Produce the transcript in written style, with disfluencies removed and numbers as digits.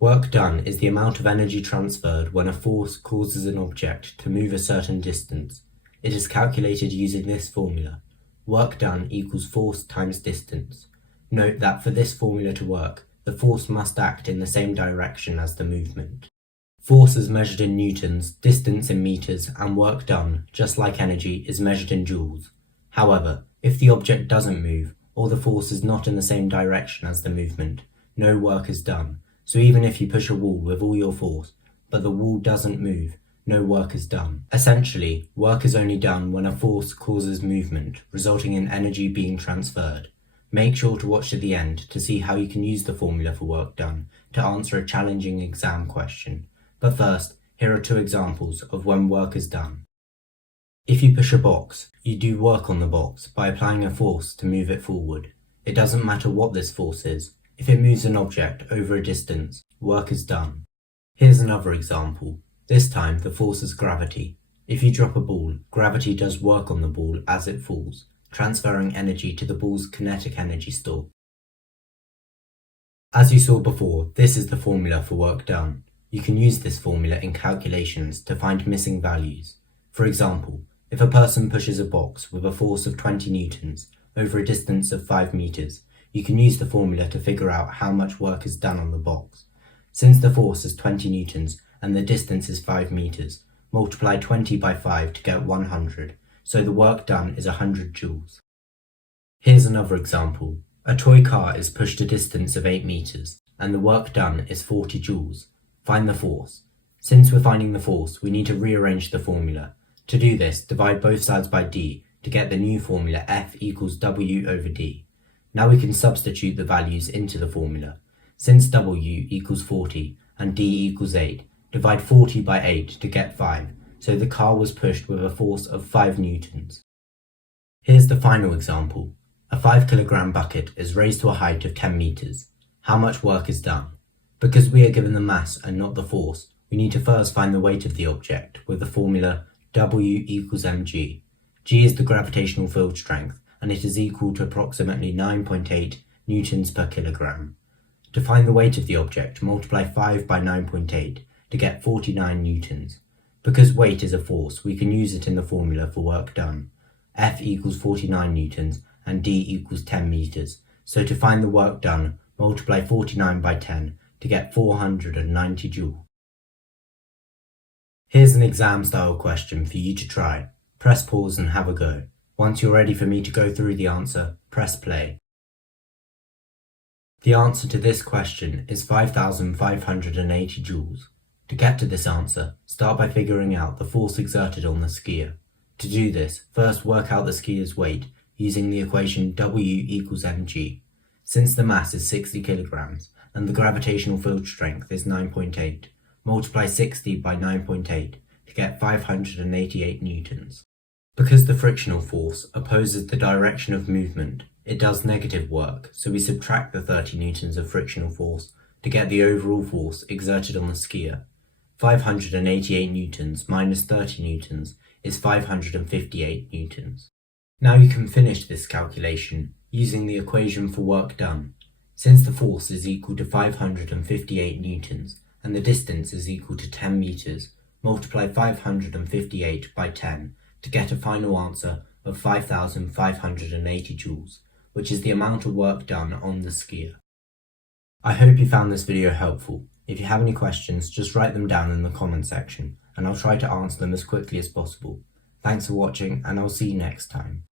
Work done is the amount of energy transferred when a force causes an object to move a certain distance. It is calculated using this formula. Work done equals force times distance. Note that for this formula to work, the force must act in the same direction as the movement. Force is measured in newtons, distance in meters, and work done, just like energy, is measured in joules. However, if the object doesn't move, or the force is not in the same direction as the movement, no work is done. So even if you push a wall with all your force, but the wall doesn't move, no work is done. Essentially, work is only done when a force causes movement, resulting in energy being transferred. Make sure to watch to the end to see how you can use the formula for work done to answer a challenging exam question. But first, here are two examples of when work is done. If you push a box, you do work on the box by applying a force to move it forward. It doesn't matter what this force is. If it moves an object over a distance, work is done. Here's another example. This time the force is gravity. If you drop a ball, gravity does work on the ball as it falls, transferring energy to the ball's kinetic energy store. As you saw before, this is the formula for work done. You can use this formula in calculations to find missing values. For example, if a person pushes a box with a force of 20 newtons over a distance of 5 meters, you can use the formula to figure out how much work is done on the box. Since the force is 20 newtons and the distance is 5 meters, multiply 20 by 5 to get 100, so the work done is 100 joules. Here's another example. A toy car is pushed a distance of 8 meters, and the work done is 40 joules. Find the force. Since we're finding the force, we need to rearrange the formula. To do this, divide both sides by d to get the new formula F equals W over d. Now we can substitute the values into the formula. Since W equals 40 and D equals 8, divide 40 by 8 to get 5, so the car was pushed with a force of 5 newtons. Here's the final example. A 5 kilogram bucket is raised to a height of 10 meters. How much work is done? Because we are given the mass and not the force, we need to first find the weight of the object with the formula W equals mg. G is the gravitational field strength, and it is equal to approximately 9.8 newtons per kilogram. To find the weight of the object, multiply 5 by 9.8 to get 49 newtons. Because weight is a force, we can use it in the formula for work done. F equals 49 newtons and D equals 10 meters. So to find the work done, multiply 49 by 10 to get 490 joules. Here's an exam style question for you to try. Press pause and have a go. Once you're ready for me to go through the answer, press play. The answer to this question is 5,580 joules. To get to this answer, start by figuring out the force exerted on the skier. To do this, first work out the skier's weight using the equation W equals mg. Since the mass is 60 kilograms and the gravitational field strength is 9.8, multiply 60 by 9.8 to get 588 newtons. Because the frictional force opposes the direction of movement, it does negative work, so we subtract the 30 newtons of frictional force to get the overall force exerted on the skier. 588 newtons minus 30 newtons is 558 newtons. Now you can finish this calculation using the equation for work done. Since the force is equal to 558 newtons and the distance is equal to 10 meters, multiply 558 by 10 to get a final answer of 5,580 joules, which is the amount of work done on the skier. I hope you found this video helpful. If you have any questions, just write them down in the comment section and I'll try to answer them as quickly as possible. Thanks for watching and I'll see you next time.